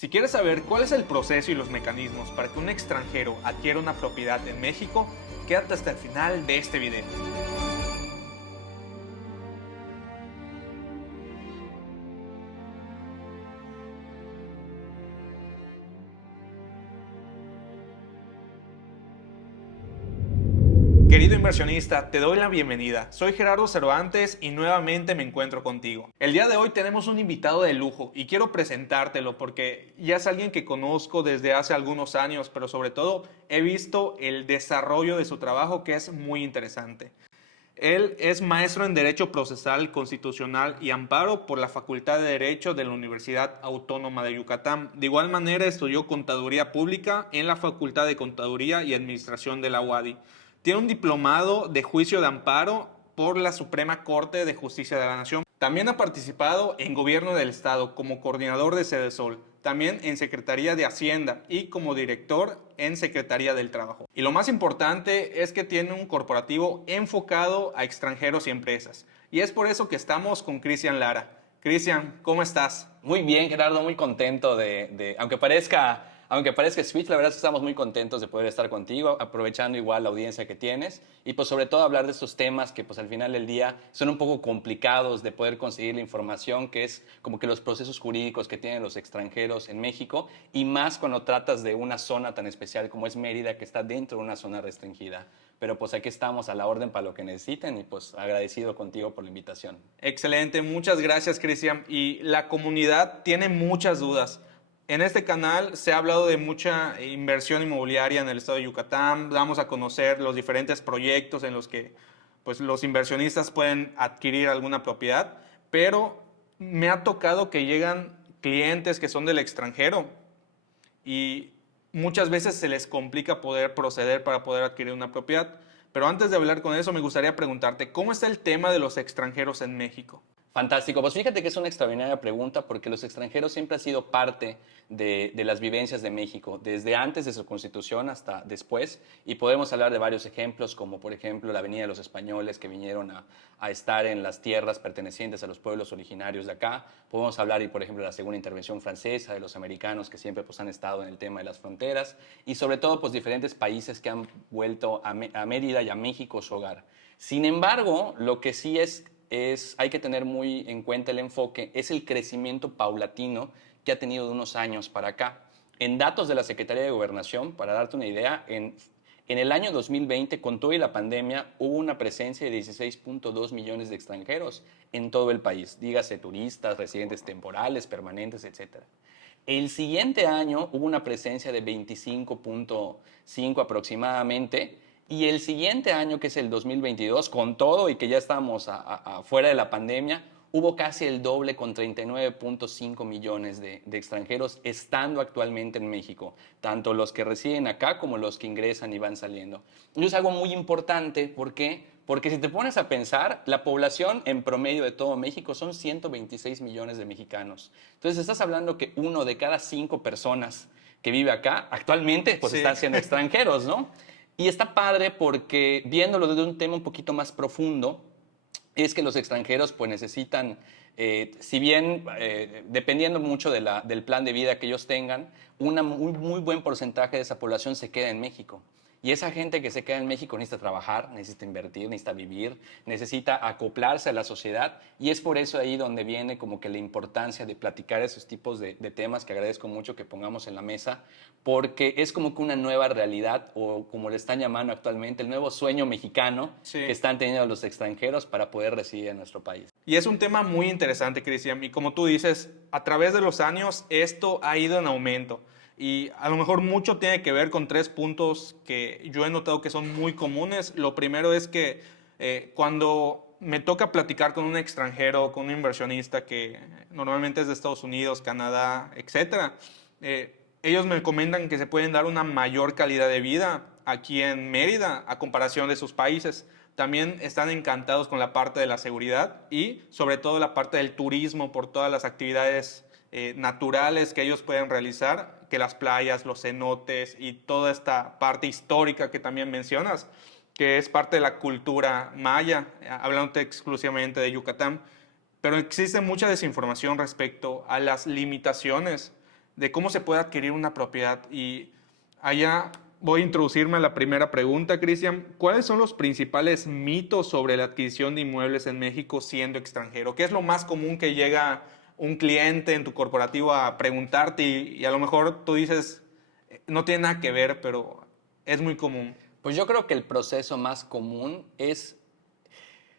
Si quieres saber cuál es el proceso y los mecanismos para que un extranjero adquiera una propiedad en México, quédate hasta el final de este video. Querido inversionista, te doy la bienvenida. Soy Gerardo Cervantes y nuevamente me encuentro contigo. El día de hoy tenemos un invitado de lujo y quiero presentártelo porque ya es alguien que conozco desde hace algunos años, pero sobre todo he visto el desarrollo de su trabajo, que es muy interesante. Él es maestro en Derecho Procesal, Constitucional y Amparo por la Facultad de Derecho de la Universidad Autónoma de Yucatán. De igual manera estudió Contaduría Pública en la Facultad de Contaduría y Administración de la UADY. Tiene un diplomado de Juicio de Amparo por la Suprema Corte de Justicia de la Nación. También ha participado en Gobierno del Estado como coordinador de Sedesol, también en Secretaría de Hacienda y como director en Secretaría del Trabajo. Y lo más importante es que tiene un corporativo enfocado a extranjeros y empresas. Y es por eso que estamos con Cristian Lara. Cristian, ¿cómo estás? Muy bien, Gerardo, muy contento aunque parezca Switch, la verdad es que estamos muy contentos de poder estar contigo, aprovechando igual la audiencia que tienes y pues sobre todo hablar de estos temas que pues al final del día son un poco complicados de poder conseguir la información, que es como que los procesos jurídicos que tienen los extranjeros en México y más cuando tratas de una zona tan especial como es Mérida, que está dentro de una zona restringida. Pero pues aquí estamos a la orden para lo que necesiten y pues agradecido contigo por la invitación. Excelente, muchas gracias, Cristian. Y la comunidad tiene muchas dudas. En este canal se ha hablado de mucha inversión inmobiliaria en el estado de Yucatán. Damos a conocer los diferentes proyectos en los que pues, los inversionistas pueden adquirir alguna propiedad, pero me ha tocado que llegan clientes que son del extranjero y muchas veces se les complica poder proceder para poder adquirir una propiedad. Pero antes de hablar con eso, me gustaría preguntarte, ¿cómo está el tema de los extranjeros en México? Fantástico. Pues fíjate que es una extraordinaria pregunta porque los extranjeros siempre han sido parte de las vivencias de México, desde antes de su constitución hasta después. Y podemos hablar de varios ejemplos, como por ejemplo la venida de los españoles que vinieron a estar en las tierras pertenecientes a los pueblos originarios de acá. Podemos hablar, y por ejemplo, de la segunda intervención francesa, de los americanos que siempre pues, han estado en el tema de las fronteras. Y sobre todo, pues diferentes países que han vuelto a Mérida y a México su hogar. Sin embargo, lo que sí hay que tener muy en cuenta el enfoque, es el crecimiento paulatino que ha tenido de unos años para acá. En datos de la Secretaría de Gobernación, para darte una idea, en el año 2020, con toda la pandemia, hubo una presencia de 16.2 millones de extranjeros en todo el país, dígase turistas, residentes temporales, permanentes, etc. El siguiente año hubo una presencia de 25.5 aproximadamente. Y el siguiente año, que es el 2022, con todo y que ya estamos fuera de la pandemia, hubo casi el doble con 39.5 millones de extranjeros estando actualmente en México, tanto los que residen acá como los que ingresan y van saliendo. Y es algo muy importante, ¿por qué? Porque si te pones a pensar, la población en promedio de todo México son 126 millones de mexicanos. Entonces estás hablando que 1 de cada 5 personas que vive acá actualmente pues Sí. están siendo extranjeros, ¿no? Y está padre porque viéndolo desde un tema un poquito más profundo, es que los extranjeros pues necesitan, si bien dependiendo mucho del plan de vida que ellos tengan, un muy buen porcentaje de esa población se queda en México. Y esa gente que se queda en México necesita trabajar, necesita invertir, necesita vivir, necesita acoplarse a la sociedad. Y es por eso ahí donde viene como que la importancia de platicar esos tipos de temas que agradezco mucho que pongamos en la mesa, porque es como que una nueva realidad, o como le están llamando actualmente, el nuevo sueño mexicano Sí. que están teniendo los extranjeros para poder residir en nuestro país. Y es un tema muy interesante, Cristian. Y como tú dices, a través de los años esto ha ido en aumento. Y a lo mejor mucho tiene que ver con 3 puntos que yo he notado que son muy comunes. Lo primero es que cuando me toca platicar con un extranjero, con un inversionista que normalmente es de Estados Unidos, Canadá, etcétera, ellos me comentan que se pueden dar una mayor calidad de vida aquí en Mérida a comparación de sus países. También están encantados con la parte de la seguridad y sobre todo la parte del turismo por todas las actividades naturales que ellos pueden realizar, que las playas, los cenotes y toda esta parte histórica que también mencionas, que es parte de la cultura maya, hablando exclusivamente de Yucatán. Pero existe mucha desinformación respecto a las limitaciones de cómo se puede adquirir una propiedad. Y allá voy a introducirme a la primera pregunta, Cristian. ¿Cuáles son los principales mitos sobre la adquisición de inmuebles en México siendo extranjero? ¿Qué es lo más común que llega un cliente en tu corporativo a preguntarte y a lo mejor tú dices, no tiene nada que ver, pero es muy común? Pues yo creo que el proceso más común es,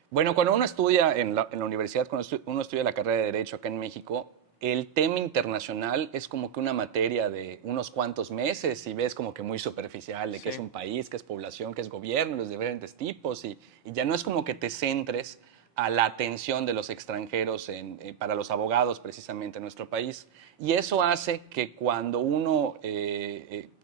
bueno, cuando uno estudia en la universidad, cuando uno estudia la carrera de Derecho acá en México, el tema internacional es como que una materia de unos cuantos meses y ves como que muy superficial de qué Sí. es un país, qué es población, qué es gobierno, los diferentes tipos y ya no es como que te centres a la atención de los extranjeros para los abogados precisamente en nuestro país. Y eso hace que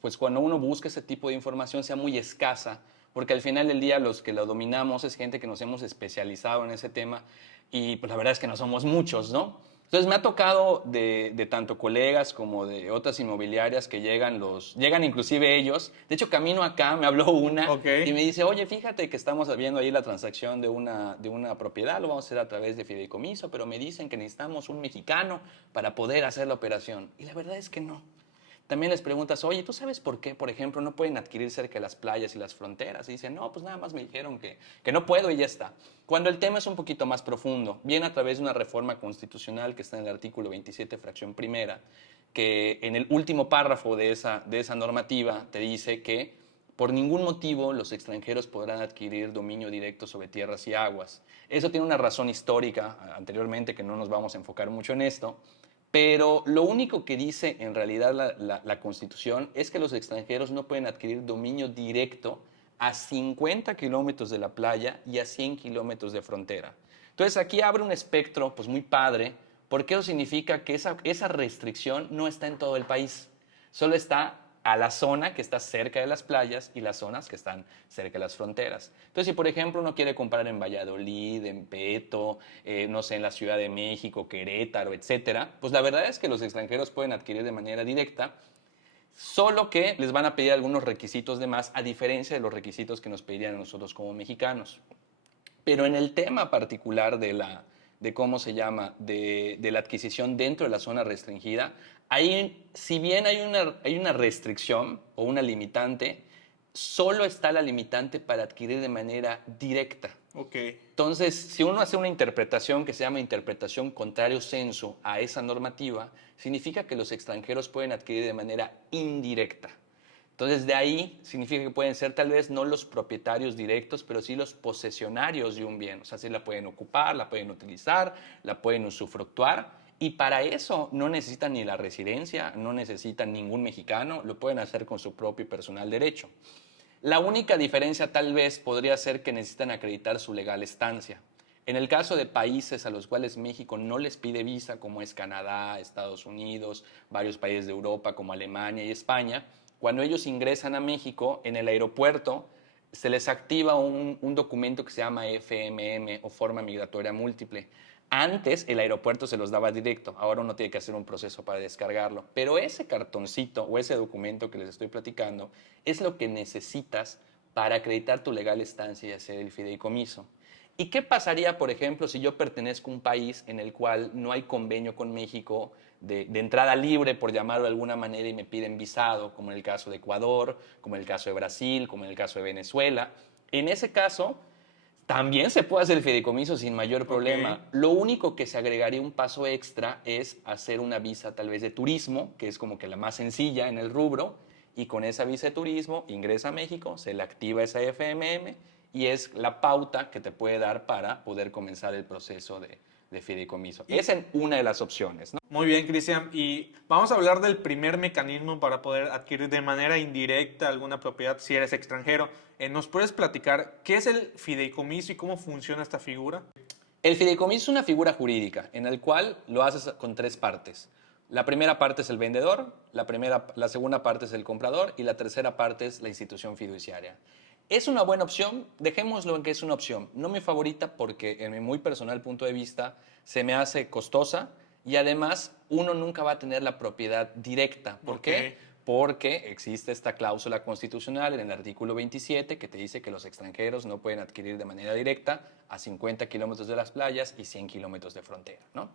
pues cuando uno busca ese tipo de información sea muy escasa, porque al final del día los que lo dominamos es gente que nos hemos especializado en ese tema y pues la verdad es que no somos muchos, ¿no? Entonces me ha tocado de tanto colegas como de otras inmobiliarias que llegan inclusive ellos. De hecho, camino acá, me habló una Ok. y me dice, oye, fíjate que estamos viendo ahí la transacción de una propiedad, lo vamos a hacer a través de fideicomiso, pero me dicen que necesitamos un mexicano para poder hacer la operación. Y la verdad es que no. También les preguntas, oye, ¿tú sabes por qué, por ejemplo, no pueden adquirir cerca de las playas y las fronteras? Y dicen, no, pues nada más me dijeron que no puedo y ya está. Cuando el tema es un poquito más profundo, viene a través de una reforma constitucional que está en el artículo 27, fracción primera, que en el último párrafo de esa normativa te dice que por ningún motivo los extranjeros podrán adquirir dominio directo sobre tierras y aguas. Eso tiene una razón histórica anteriormente, que no nos vamos a enfocar mucho en esto, pero lo único que dice en realidad la Constitución es que los extranjeros no pueden adquirir dominio directo a 50 kilómetros de la playa y a 100 kilómetros de frontera. Entonces aquí abre un espectro pues muy padre, porque eso significa que esa restricción no está en todo el país, solo está a la zona que está cerca de las playas y las zonas que están cerca de las fronteras. Entonces, si por ejemplo uno quiere comprar en Valladolid, en Peto, no sé, en la Ciudad de México, Querétaro, etcétera, pues la verdad es que los extranjeros pueden adquirir de manera directa, solo que les van a pedir algunos requisitos de más, a diferencia de los requisitos que nos pedirían a nosotros como mexicanos. Pero en el tema particular de cómo se llama, de la adquisición dentro de la zona restringida, si bien hay una restricción o una limitante, solo está la limitante para adquirir de manera directa. Ok. Entonces, si uno hace una interpretación que se llama interpretación contrario censo a esa normativa, significa que los extranjeros pueden adquirir de manera indirecta. Entonces, de ahí significa que pueden ser tal vez no los propietarios directos, pero sí los posesionarios de un bien. O sea, sí la pueden ocupar, la pueden utilizar, la pueden usufructuar. Y para eso no necesitan ni la residencia, no necesitan ningún mexicano, lo pueden hacer con su propio personal derecho. La única diferencia tal vez podría ser que necesitan acreditar su legal estancia. En el caso de países a los cuales México no les pide visa, como es Canadá, Estados Unidos, varios países de Europa como Alemania y España, cuando ellos ingresan a México, en el aeropuerto se les activa un documento que se llama FMM o Forma Migratoria Múltiple. Antes el aeropuerto se los daba directo, ahora uno tiene que hacer un proceso para descargarlo. Pero ese cartoncito o ese documento que les estoy platicando es lo que necesitas para acreditar tu legal estancia y hacer el fideicomiso. ¿Y qué pasaría, por ejemplo, si yo pertenezco a un país en el cual no hay convenio con México de entrada libre, por llamarlo de alguna manera, y me piden visado, como en el caso de Ecuador, como en el caso de Brasil, como en el caso de Venezuela? En ese caso, también se puede hacer el fideicomiso sin mayor problema. Ok. Lo único que se agregaría un paso extra es hacer una visa tal vez de turismo, que es como que la más sencilla en el rubro, y con esa visa de turismo ingresa a México, se le activa esa FMM y es la pauta que te puede dar para poder comenzar el proceso de fideicomiso. Y Esa es una de las opciones, ¿no? muy bien, Cristian. Y vamos a hablar del primer mecanismo para poder adquirir de manera indirecta alguna propiedad si eres extranjero. ¿Nos puedes platicar qué es el fideicomiso y cómo funciona esta figura? El fideicomiso es una figura jurídica en la cual lo haces con tres partes. La primera parte es el vendedor, la segunda parte es el comprador y la tercera parte es la institución fiduciaria. ¿Es una buena opción? Dejémoslo en que es una opción. No mi favorita porque en mi muy personal punto de vista se me hace costosa y además uno nunca va a tener la propiedad directa. ¿Por qué? Ok. Porque existe esta cláusula constitucional en el artículo 27 que te dice que los extranjeros no pueden adquirir de manera directa a 50 kilómetros de las playas y 100 kilómetros de frontera, ¿no?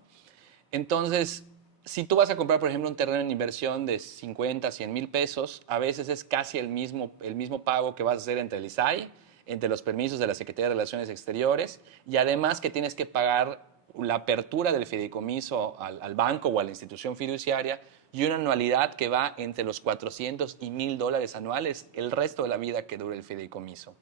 Entonces, Si tú vas a comprar, por ejemplo, un terreno en inversión de 50, 100 mil pesos, a veces es casi el mismo pago que vas a hacer entre el ISAI, entre los permisos de la Secretaría de Relaciones Exteriores, y además que tienes que pagar la apertura del fideicomiso al banco o a la institución fiduciaria y una anualidad que va entre los 400 y $1,000 anuales el resto de la vida que dure el fideicomiso.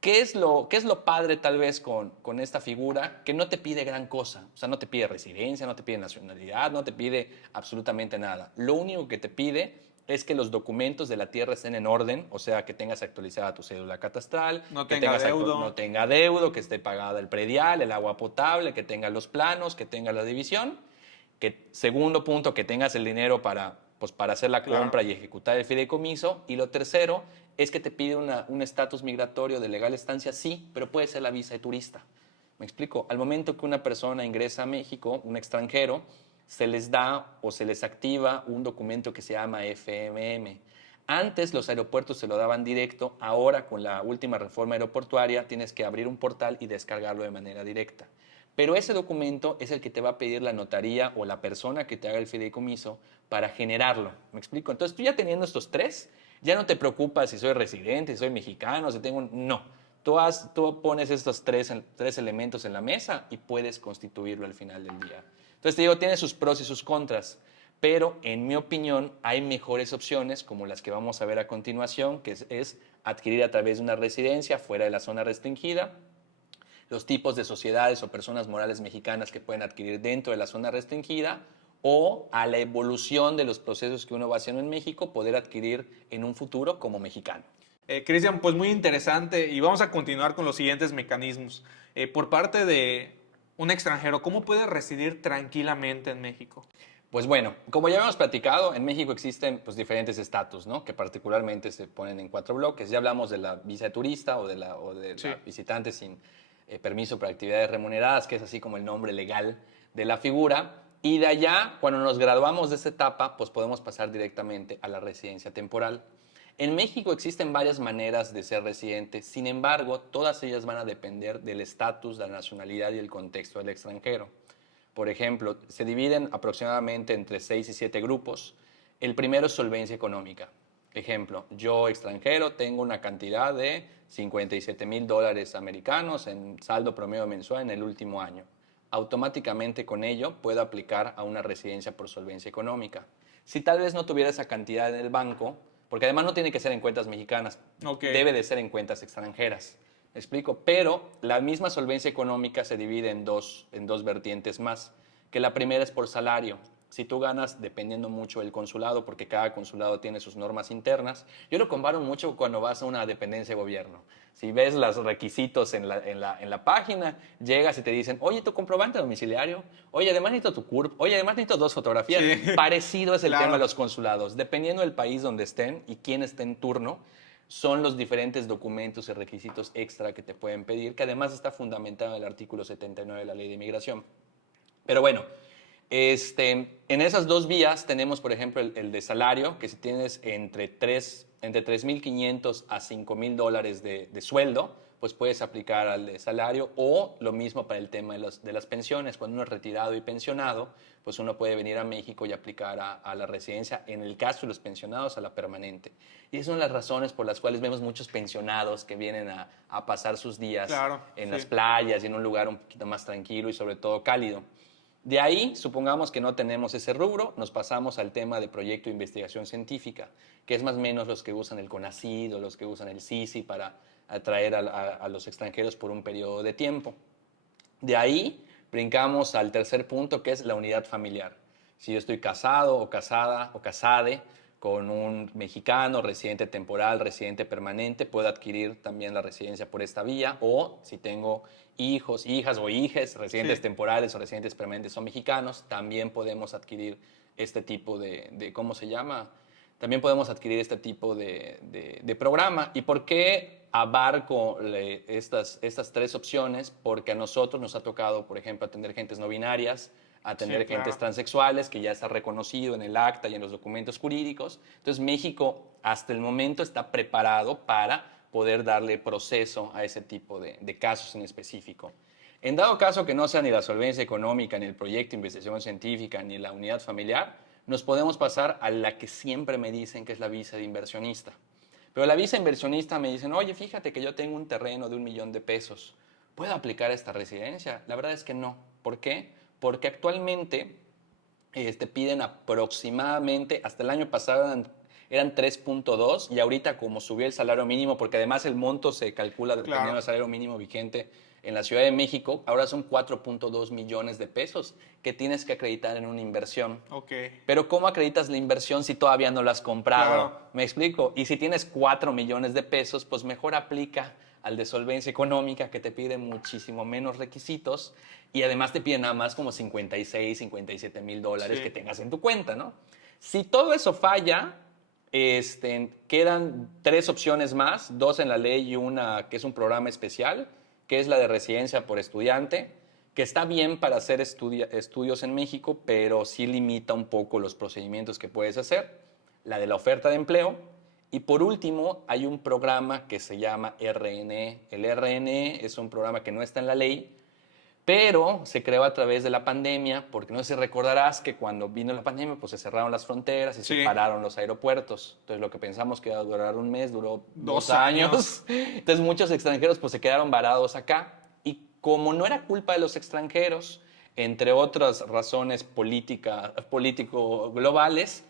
¿Qué es lo padre tal vez con esta figura? Que no te pide gran cosa, o sea, no te pide residencia, no te pide nacionalidad, no te pide absolutamente nada. Lo único que te pide es que los documentos de la tierra estén en orden, o sea, que tengas actualizada tu cédula catastral, No que tenga tengas deuda. no tenga deudo, que esté pagada el predial, el agua potable, que tenga los planos, que tenga la división. Que, segundo punto, que tengas el dinero para hacer la Claro. compra y ejecutar el fideicomiso. Y lo tercero es que te pide un estatus migratorio de legal estancia, sí, pero puede ser la visa de turista. ¿Me explico? Al momento que una persona ingresa a México, un extranjero, se les da o se les activa un documento que se llama FMM. Antes los aeropuertos se lo daban directo, ahora con la última reforma aeroportuaria tienes que abrir un portal y descargarlo de manera directa. Pero ese documento es el que te va a pedir la notaría o la persona que te haga el fideicomiso para generarlo. ¿Me explico? Entonces tú ya teniendo estos tres, ya no te preocupas si soy residente, si soy mexicano, si tengo... No. Tú pones estos tres elementos en la mesa y puedes constituirlo al final del día. Entonces te digo, tiene sus pros y sus contras, pero en mi opinión hay mejores opciones como las que vamos a ver a continuación, que es adquirir a través de una residencia fuera de la zona restringida, los tipos de sociedades o personas morales mexicanas que pueden adquirir dentro de la zona restringida, o a la evolución de los procesos que uno va haciendo en México, poder adquirir en un futuro como mexicano. Cristian, pues muy interesante y vamos a continuar con los siguientes mecanismos. Por parte de un extranjero, ¿cómo puede residir tranquilamente en México? Pues bueno, como ya habíamos platicado, en México existen pues, diferentes estatus, ¿no? Que particularmente se ponen en 4 bloques. Ya hablamos de la visa de turista o de la Sí. visitante sin permiso para actividades remuneradas, que es así como el nombre legal de la figura. Y de allá, cuando nos graduamos de esta etapa, pues podemos pasar directamente a la residencia temporal. En México existen varias maneras de ser residente, sin embargo, todas ellas van a depender del estatus, la nacionalidad y el contexto del extranjero. Por ejemplo, se dividen aproximadamente entre 6 y 7 grupos. El primero es solvencia económica. Ejemplo, yo extranjero tengo una cantidad de $57,000 americanos en saldo promedio mensual en el último año. Automáticamente con ello puedo aplicar a una residencia por solvencia económica. Si tal vez no tuviera esa cantidad en el banco, porque además no tiene que ser en cuentas mexicanas, Ok. debe de ser en cuentas extranjeras. ¿Me explico? Pero la misma solvencia económica se divide en dos vertientes más, que la primera es por salario. Si tú ganas, dependiendo mucho del consulado, porque cada consulado tiene sus normas internas, yo lo comparo mucho cuando vas a una dependencia de gobierno. Si ves los requisitos en la página, llegas y te dicen, oye, tu comprobante domiciliario, oye, además necesito tu CURP, oye, además necesito 2 fotografías. Sí. Parecido es el Claro. tema de los consulados. Dependiendo del país donde estén y quién esté en turno, son los diferentes documentos y requisitos extra que te pueden pedir, que además está fundamentado en el artículo 79 de la Ley de Inmigración. Pero bueno, en esas dos vías tenemos, por ejemplo, el de salario, que si tienes entre 3,500 a $5,000 de sueldo, pues puedes aplicar al de salario, o lo mismo para el tema de las pensiones. Cuando uno es retirado y pensionado, pues uno puede venir a México y aplicar a la residencia, en el caso de los pensionados, a la permanente. Y esas son las razones por las cuales vemos muchos pensionados que vienen a pasar sus días Claro, en sí. las playas y en un lugar un poquito más tranquilo y sobre todo cálido. De ahí, supongamos que no tenemos ese rubro, nos pasamos al tema de proyecto de investigación científica, que es más o menos los que usan el CONACYT o los que usan el CICI para atraer a los extranjeros por un periodo de tiempo. De ahí brincamos al tercer punto, que es la unidad familiar. Si yo estoy casado o casada o casade con un mexicano, residente temporal, residente permanente, puedo adquirir también la residencia por esta vía, o si tengo hijos, hijas o hijes, residentes Sí. temporales o residentes permanentes o mexicanos, también podemos adquirir este tipo ¿cómo se llama? También podemos adquirir este tipo de programa. ¿Y por qué abarco estas tres opciones? Porque a nosotros nos ha tocado, por ejemplo, atender gentes no binarias, atender Sí, claro. gentes transexuales, que ya está reconocido en el acta y en los documentos jurídicos. Entonces, México hasta el momento está preparado para poder darle proceso a ese tipo de casos en específico. En dado caso que no sea ni la solvencia económica, ni el proyecto de investigación científica, ni la unidad familiar, nos podemos pasar a la que siempre me dicen que es la visa de inversionista. Pero la visa inversionista me dicen, oye, fíjate que yo tengo un terreno de $1,000,000. ¿Puedo aplicar esta residencia? La verdad es que no. ¿Por qué? Porque actualmente te piden aproximadamente, hasta el año pasado eran 3.2 y ahorita como subió el salario mínimo, porque además el monto se calcula dependiendo del salario mínimo vigente en la Ciudad de México, ahora son 4.2 millones de pesos que tienes que acreditar en una inversión. Ok. Pero ¿cómo acreditas la inversión si todavía no la has comprado? Claro. ¿Me explico? Y si tienes 4 millones de pesos, pues mejor aplica al de solvencia económica, que te pide muchísimo menos requisitos y además te pide nada más como 56, $57,000 Sí. que tengas en tu cuenta, ¿no? Si todo eso falla, quedan 3 opciones más, 2 en la ley y una que es un programa especial, que es la de residencia por estudiante, que está bien para hacer estudios en México, pero sí limita un poco los procedimientos que puedes hacer, la de la oferta de empleo, y por último hay un programa que se llama RNE. El RNE es un programa que no está en la ley, pero se creó a través de la pandemia, porque no sé si recordarás que cuando vino la pandemia, pues se cerraron las fronteras y Sí. se pararon los aeropuertos. Entonces lo que pensamos que iba a durar un mes, duró 2 2 años. Entonces muchos extranjeros pues se quedaron varados acá. Y como no era culpa de los extranjeros, entre otras razones político-globales,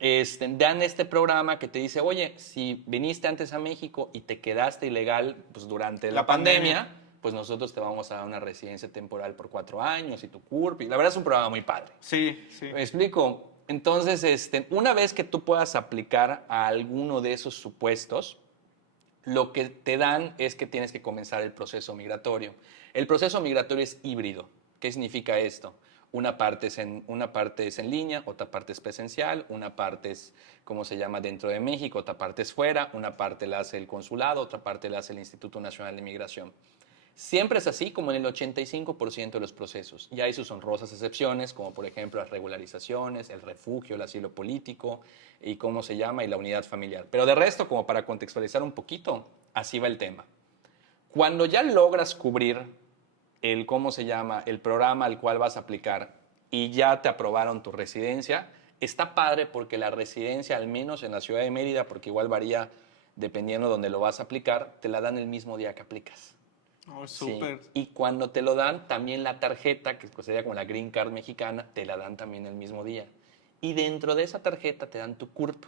dan este programa que te dice, oye, si viniste antes a México y te quedaste ilegal pues, durante la pandemia, pues nosotros te vamos a dar una residencia temporal por 4 años y tu CURP. Y la verdad es un programa muy padre. Sí, sí. ¿Me explico? Entonces, una vez que tú puedas aplicar a alguno de esos supuestos, lo que te dan es que tienes que comenzar el proceso migratorio. El proceso migratorio es híbrido. ¿Qué significa esto? Una parte es en línea, otra parte es presencial, una parte es, ¿cómo se llama?, dentro de México, otra parte es fuera, una parte la hace el consulado, otra parte la hace el Instituto Nacional de Migración. Siempre es así como en el 85% de los procesos. Y hay sus honrosas excepciones, como por ejemplo las regularizaciones, el refugio, el asilo político y cómo se llama, y la unidad familiar. Pero de resto, como para contextualizar un poquito, así va el tema. Cuando ya logras cubrir el, ¿cómo se llama?, el programa al cual vas a aplicar y ya te aprobaron tu residencia, está padre porque la residencia, al menos en la ciudad de Mérida, porque igual varía dependiendo de dónde lo vas a aplicar, te la dan el mismo día que aplicas. Oh, súper. Sí. Y cuando te lo dan, también la tarjeta, que sería como la Green Card mexicana, te la dan también el mismo día. Y dentro de esa tarjeta te dan tu CURP.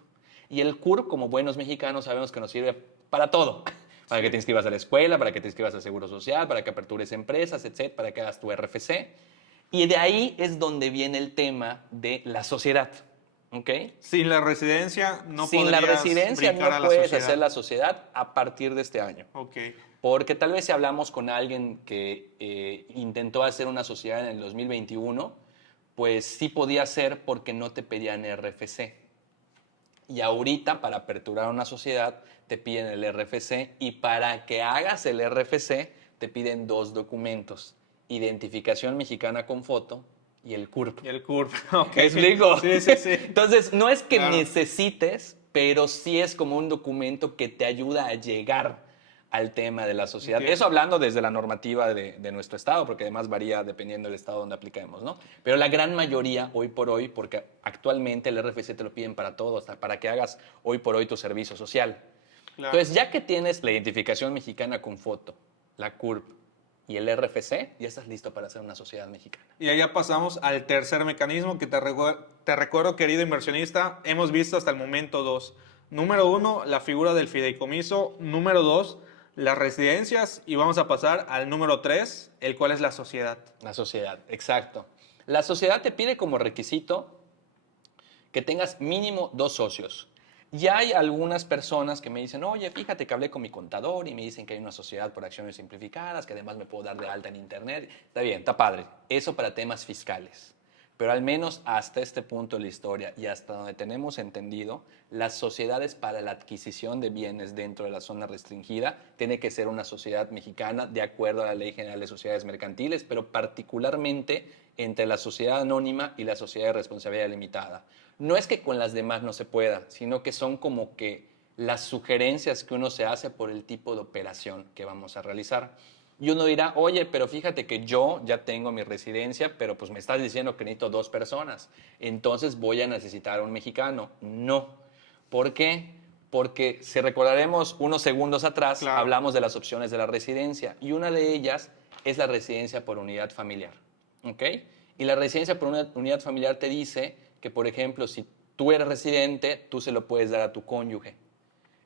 Y el CURP, como buenos mexicanos, sabemos que nos sirve para todo. Para que te inscribas a la escuela, para que te inscribas al Seguro Social, para que apertures empresas, etc., para que hagas tu RFC. Y de ahí es donde viene el tema de la sociedad. ¿Ok? Sin la residencia no Sin la podrías residencia brincar a no la puedes sociedad. hacer la sociedad a partir de este año. Ok. Porque tal vez si hablamos con alguien que intentó hacer una sociedad en el 2021, pues sí podía ser porque no te pedían RFC. Y ahorita para aperturar una sociedad te piden el RFC y para que hagas el RFC te piden 2 documentos, identificación mexicana con foto y el CURP. Y el CURP. Ok. ¿Me explico? Sí, sí, sí. Entonces, no es que Claro. necesites, pero sí es como un documento que te ayuda a llegar al tema de la sociedad. Entiendo. Eso hablando desde la normativa de nuestro estado, porque además varía dependiendo del estado donde apliquemos, ¿no? Pero la gran mayoría, hoy por hoy, porque actualmente el RFC te lo piden para todo, hasta para que hagas hoy por hoy tu servicio social. Claro. Entonces, ya que tienes la identificación mexicana con foto, la CURP y el RFC, ya estás listo para hacer una sociedad mexicana. Y ahí ya pasamos al tercer mecanismo que te recuerdo, querido inversionista, hemos visto hasta el momento 2. Número 1, la figura del fideicomiso. Número 2, las residencias. Y vamos a pasar al número 3, el cual es la sociedad. La sociedad, exacto. La sociedad te pide como requisito que tengas mínimo 2 socios. Ya hay algunas personas que me dicen, oye, fíjate que hablé con mi contador y me dicen que hay una sociedad por acciones simplificadas, que además me puedo dar de alta en internet. Está bien, está padre. Eso para temas fiscales. Pero al menos hasta este punto de la historia y hasta donde tenemos entendido, las sociedades para la adquisición de bienes dentro de la zona restringida tiene que ser una sociedad mexicana de acuerdo a la Ley General de Sociedades Mercantiles, pero particularmente entre la sociedad anónima y la sociedad de responsabilidad limitada. No es que con las demás no se pueda, sino que son como que las sugerencias que uno se hace por el tipo de operación que vamos a realizar. Y uno dirá, oye, pero fíjate que yo ya tengo mi residencia, pero pues me estás diciendo que necesito 2 personas. Entonces voy a necesitar a un mexicano. No. ¿Por qué? Porque si recordaremos unos segundos atrás, Claro. hablamos de las opciones de la residencia y una de ellas es la residencia por unidad familiar. ¿Ok? Y la residencia por una unidad familiar te dice que, por ejemplo, si tú eres residente, tú se lo puedes dar a tu cónyuge.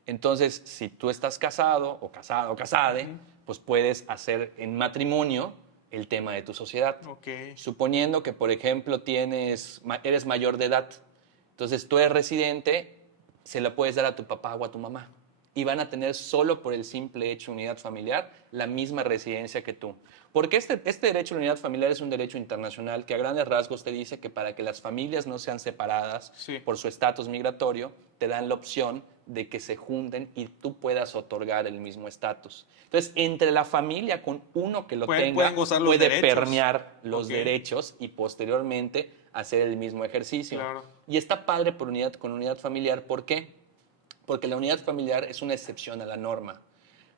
Entonces, si tú estás casado o casada o casade, pues puedes hacer en matrimonio el tema de tu sociedad. Ok. Suponiendo que, por ejemplo, eres mayor de edad, entonces tú eres residente, se la puedes dar a tu papá o a tu mamá. Y van a tener solo por el simple hecho de unidad familiar la misma residencia que tú. Porque este derecho a la unidad familiar es un derecho internacional que a grandes rasgos te dice que para que las familias no sean separadas Sí. por su estatus migratorio, te dan la opción de que se junten y tú puedas otorgar el mismo estatus. Entonces, entre la familia, con uno que lo tenga, Pueden gozar los puede derechos. permear los Ok. derechos y posteriormente hacer el mismo ejercicio. Claro. Y está padre con unidad familiar. ¿Por qué? Porque la unidad familiar es una excepción a la norma.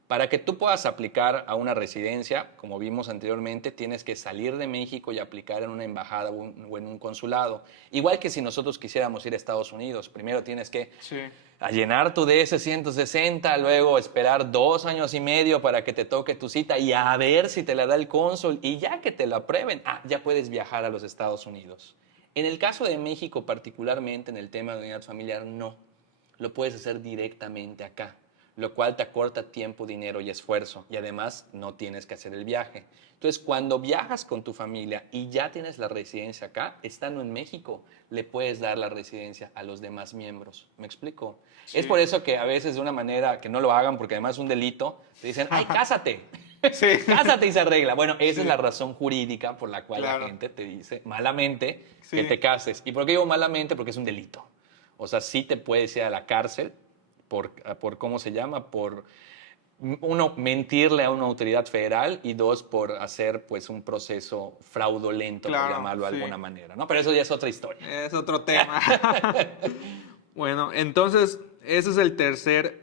Para que tú puedas aplicar a una residencia, como vimos anteriormente, tienes que salir de México y aplicar en una embajada o en un consulado. Igual que si nosotros quisiéramos ir a Estados Unidos, primero tienes que Sí. llenar tu DS-160, luego esperar 2 años y medio para que te toque tu cita y a ver si te la da el cónsul y ya que te la aprueben, ya puedes viajar a los Estados Unidos. En el caso de México, particularmente en el tema de unidad familiar, no. Lo puedes hacer directamente acá, lo cual te acorta tiempo, dinero y esfuerzo y además no tienes que hacer el viaje. Entonces, cuando viajas con tu familia y ya tienes la residencia acá, estando en México, le puedes dar la residencia a los demás miembros. ¿Me explico? Sí. Es por eso que a veces de una manera que no lo hagan, porque además es un delito, te dicen, ¡ay, cásate! Sí. Cásate y se arregla. Bueno, esa Sí. es la razón jurídica por la cual Claro. la gente te dice malamente Sí. que te cases. ¿Y por qué digo malamente? Porque es un delito. O sea, sí te puedes ir a la cárcel por ¿cómo se llama? Por, uno, mentirle a una autoridad federal y dos, por hacer pues un proceso fraudulento, Claro, por llamarlo de sí. alguna manera, ¿no? Pero eso ya es otra historia. Es otro tema. Bueno, entonces ese es el tercer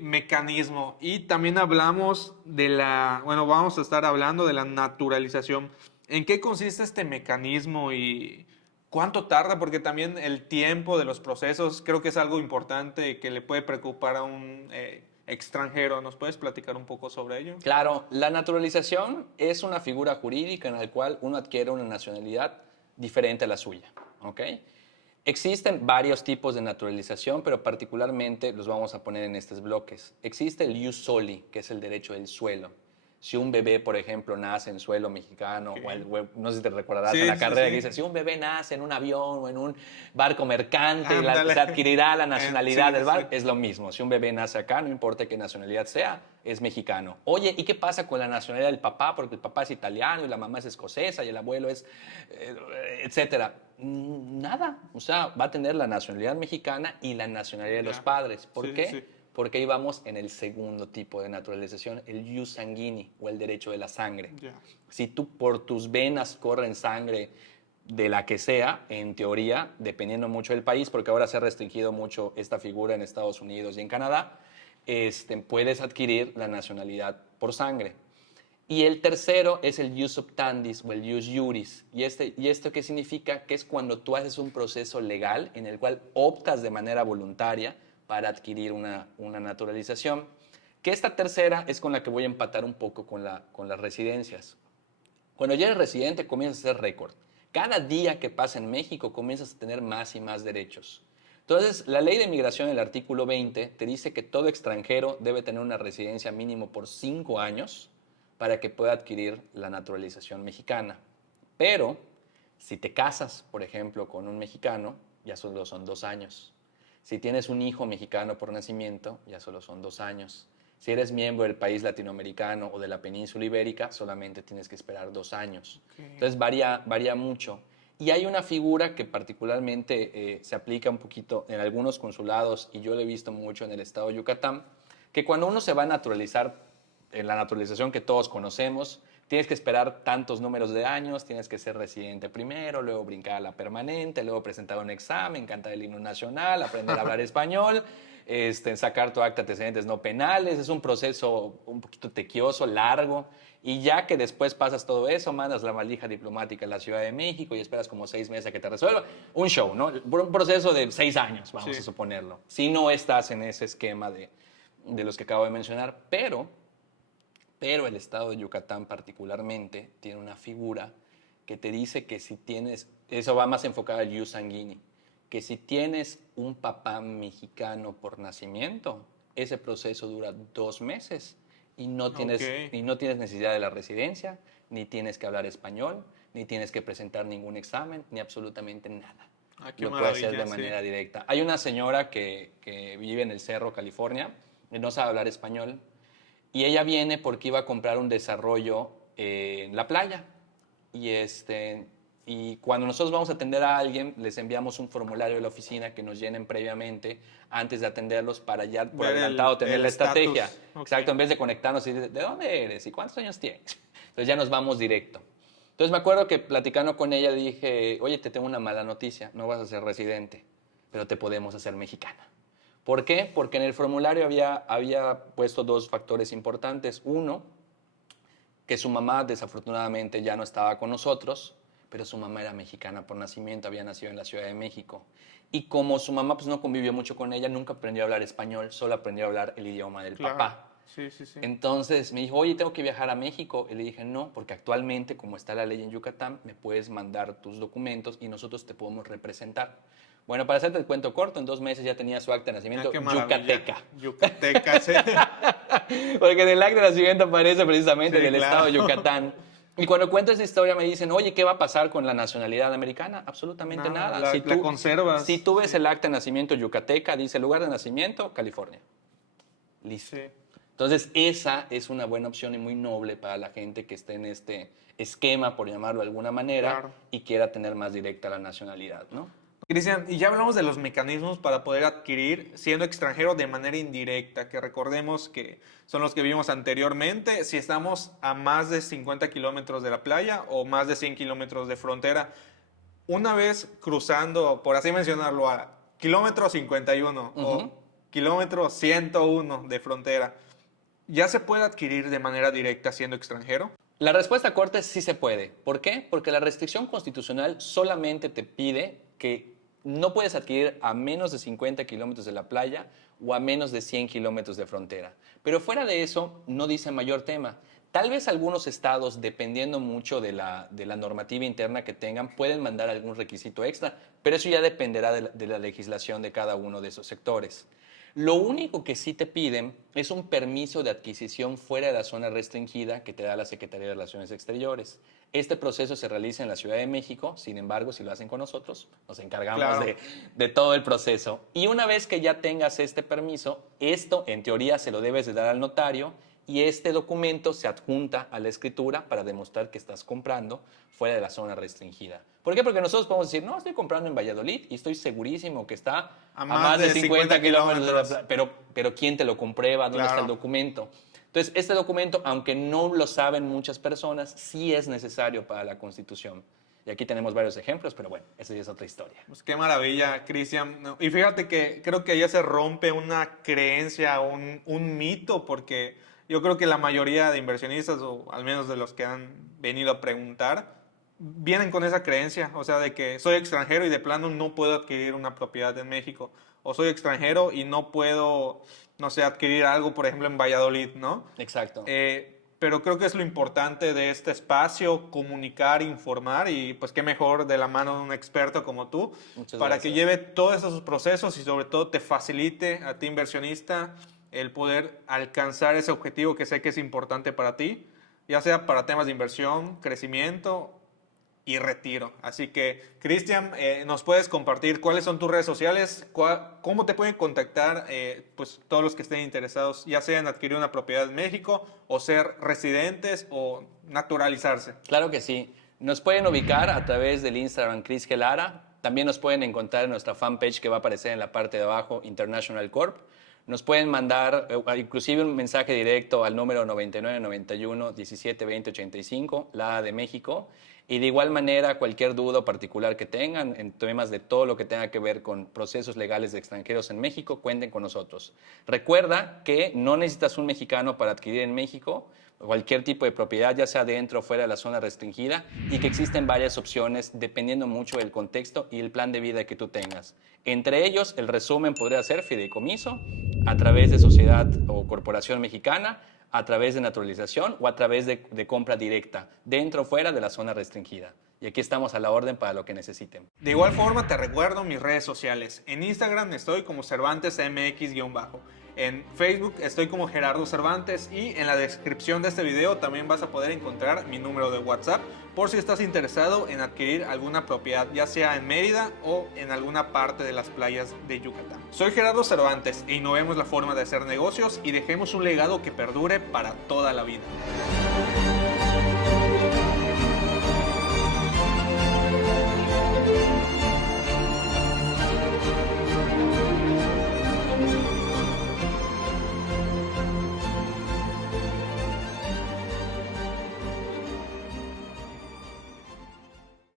mecanismo. Y también hablamos bueno, vamos a estar hablando de la naturalización. ¿En qué consiste este mecanismo y cuánto tarda? Porque también el tiempo de los procesos creo que es algo importante que le puede preocupar a un extranjero. ¿Nos puedes platicar un poco sobre ello? Claro, la naturalización es una figura jurídica en la cual uno adquiere una nacionalidad diferente a la suya, ¿ok? Existen varios tipos de naturalización, pero particularmente los vamos a poner en estos bloques. Existe el ius soli, que es el derecho del suelo. Si un bebé, por ejemplo, nace en suelo mexicano, Ok. no sé si te recordarás Sí, en la sí, carrera sí. que dice, si un bebé nace en un avión o en un barco mercante, Ándale. se adquirirá la nacionalidad Sí, del barco. sí. Es lo mismo. Si un bebé nace acá, no importa qué nacionalidad sea, es mexicano. Oye, ¿y qué pasa con la nacionalidad del papá? Porque el papá es italiano y la mamá es escocesa y el abuelo es, etcétera. Nada. O sea, va a tener la nacionalidad mexicana y la nacionalidad de los Ya. padres. ¿Por Sí, qué? sí. Porque ahí vamos en el segundo tipo de naturalización, el ius sanguini o el derecho de la sangre. Ya. Si tú por tus venas corren sangre de la que sea, en teoría, dependiendo mucho del país, porque ahora se ha restringido mucho esta figura en Estados Unidos y en Canadá, puedes adquirir la nacionalidad por sangre. Y el tercero es el ius optandis o el ius iuris. ¿Y esto qué significa? Que es cuando tú haces un proceso legal en el cual optas de manera voluntaria para adquirir una naturalización. Que esta tercera es con la que voy a empatar un poco con las residencias. Cuando ya eres residente comienzas a hacer récord. Cada día que pasa en México comienzas a tener más y más derechos. Entonces, la ley de migración, el artículo 20, te dice que todo extranjero debe tener una residencia mínimo por 5 años para que pueda adquirir la naturalización mexicana. Pero, si te casas, por ejemplo, con un mexicano, ya solo son 2 años. Si tienes un hijo mexicano por nacimiento, ya solo son 2 años. Si eres miembro del país latinoamericano o de la península ibérica, solamente tienes que esperar 2 años. Okay. Entonces varía mucho. Y hay una figura que particularmente se aplica un poquito en algunos consulados, y yo lo he visto mucho en el estado de Yucatán, que cuando uno se va a naturalizar, en la naturalización que todos conocemos, tienes que esperar tantos números de años, tienes que ser residente primero, luego brincar a la permanente, luego presentar un examen, cantar el himno nacional, aprender a hablar español, sacar tu acta de antecedentes no penales. Es un proceso un poquito tequioso, largo. Y ya que después pasas todo eso, mandas la valija diplomática a la Ciudad de México y esperas como 6 meses a que te resuelva. Un show, ¿no? Un proceso de 6 años, vamos a suponerlo. Si no estás en ese esquema de los que acabo de mencionar. Pero el estado de Yucatán particularmente tiene una figura que te dice que si tienes, eso va más enfocado al ius sanguíneo, que si tienes un papá mexicano por nacimiento, ese proceso dura 2 meses y no tienes necesidad de la residencia, ni tienes que hablar español, ni tienes que presentar ningún examen, ni absolutamente nada. Lo puedes hacer de manera directa. Hay una señora que vive en el Cerro, California, y no sabe hablar español, y ella viene porque iba a comprar un desarrollo en la playa. Y cuando nosotros vamos a atender a alguien, les enviamos un formulario de la oficina que nos llenen previamente antes de atenderlos para ya por adelantado tener la estrategia. Okay. Exacto, en vez de conectarnos y decir, ¿de dónde eres? ¿Y cuántos años tienes? Entonces ya nos vamos directo. Entonces me acuerdo que platicando con ella dije, oye, te tengo una mala noticia, no vas a ser residente, pero te podemos hacer mexicana. ¿Por qué? Porque en el formulario había puesto 2 factores importantes. Uno, que su mamá desafortunadamente ya no estaba con nosotros, pero su mamá era mexicana por nacimiento, había nacido en la Ciudad de México. Y como su mamá pues, no convivió mucho con ella, nunca aprendió a hablar español, solo aprendió a hablar el idioma del papá. Sí. Entonces me dijo, oye, tengo que viajar a México. Y le dije, no, porque actualmente, como está la ley en Yucatán, me puedes mandar tus documentos y nosotros te podemos representar. Bueno, para hacerte el cuento corto, en 2 meses ya tenía su acta de nacimiento yucateca. Yucateca, sí. Porque en el acta de nacimiento aparece precisamente del estado de Yucatán. Y cuando cuento esa historia me dicen, oye, ¿qué va a pasar con la nacionalidad americana? Absolutamente nada. La conservas. Si tú ves el acta de nacimiento yucateca, dice lugar de nacimiento, California. Listo. Sí. Entonces, esa es una buena opción y muy noble para la gente que esté en este esquema, por llamarlo de alguna manera, y quiera tener más directa la nacionalidad, ¿no? Cristian, y ya hablamos de los mecanismos para poder adquirir siendo extranjero de manera indirecta, que recordemos que son los que vimos anteriormente, si estamos a más de 50 kilómetros de la playa o más de 100 kilómetros de frontera. Una vez cruzando, por así mencionarlo, a kilómetro 51 o kilómetro 101 de frontera, ¿ya se puede adquirir de manera directa siendo extranjero? La respuesta corta es sí se puede. ¿Por qué? Porque la restricción constitucional solamente te pide que no puedes adquirir a menos de 50 kilómetros de la playa o a menos de 100 kilómetros de frontera. Pero fuera de eso, no dice mayor tema. Tal vez algunos estados, dependiendo mucho de la normativa interna que tengan, pueden mandar algún requisito extra, pero eso ya dependerá de la legislación de cada uno de esos sectores. Lo único que sí te piden es un permiso de adquisición fuera de la zona restringida que te da la Secretaría de Relaciones Exteriores. Este proceso se realiza en la Ciudad de México, sin embargo, si lo hacen con nosotros, nos encargamos de todo el proceso. Y una vez que ya tengas este permiso, esto en teoría se lo debes de dar al notario y este documento se adjunta a la escritura para demostrar que estás comprando fuera de la zona restringida. ¿Por qué? Porque nosotros podemos decir, no, estoy comprando en Valladolid y estoy segurísimo que está a más de 50 kilómetros de la playa. Pero ¿quién te lo comprueba? ¿Dónde está el documento? Entonces, este documento, aunque no lo saben muchas personas, sí es necesario para la Constitución. Y aquí tenemos varios ejemplos, pero bueno, esa ya es otra historia. Pues qué maravilla, Cristian. Y fíjate que creo que ya se rompe una creencia, un mito, porque yo creo que la mayoría de inversionistas, o al menos de los que han venido a preguntar, vienen con esa creencia, o sea, de que soy extranjero y de plano no puedo adquirir una propiedad en México, o soy extranjero y no puedo, no sé, adquirir algo, por ejemplo, en Valladolid, ¿no? Exacto. Pero creo que es lo importante de este espacio, comunicar, informar, y pues qué mejor de la mano de un experto como tú, para que lleve todos esos procesos y sobre todo te facilite a ti, inversionista, el poder alcanzar ese objetivo que sé que es importante para ti, ya sea para temas de inversión, crecimiento y retiro. Así que, Cristian, ¿nos puedes compartir cuáles son tus redes sociales? ¿Cómo te pueden contactar pues, todos los que estén interesados, ya sea en adquirir una propiedad en México o ser residentes o naturalizarse? Claro que sí. Nos pueden ubicar a través del Instagram Cris Gelara. También nos pueden encontrar en nuestra fanpage que va a aparecer en la parte de abajo, International Corp. Nos pueden mandar inclusive un mensaje directo al número 9991 17 20 85, la de México. Y de igual manera, cualquier duda o particular que tengan en temas de todo lo que tenga que ver con procesos legales de extranjeros en México, cuenten con nosotros. Recuerda que no necesitas un mexicano para adquirir en México cualquier tipo de propiedad, ya sea dentro o fuera de la zona restringida, y que existen varias opciones dependiendo mucho del contexto y el plan de vida que tú tengas. Entre ellos, el resumen podría ser fideicomiso, a través de sociedad o corporación mexicana, a través de naturalización o a través de compra directa, dentro o fuera de la zona restringida. Y aquí estamos a la orden para lo que necesiten. De igual forma te recuerdo mis redes sociales. En Instagram estoy como CervantesMX-. En Facebook estoy como Gerardo Cervantes y en la descripción de este video también vas a poder encontrar mi número de WhatsApp por si estás interesado en adquirir alguna propiedad, ya sea en Mérida o en alguna parte de las playas de Yucatán. Soy Gerardo Cervantes e innovemos la forma de hacer negocios y dejemos un legado que perdure para toda la vida.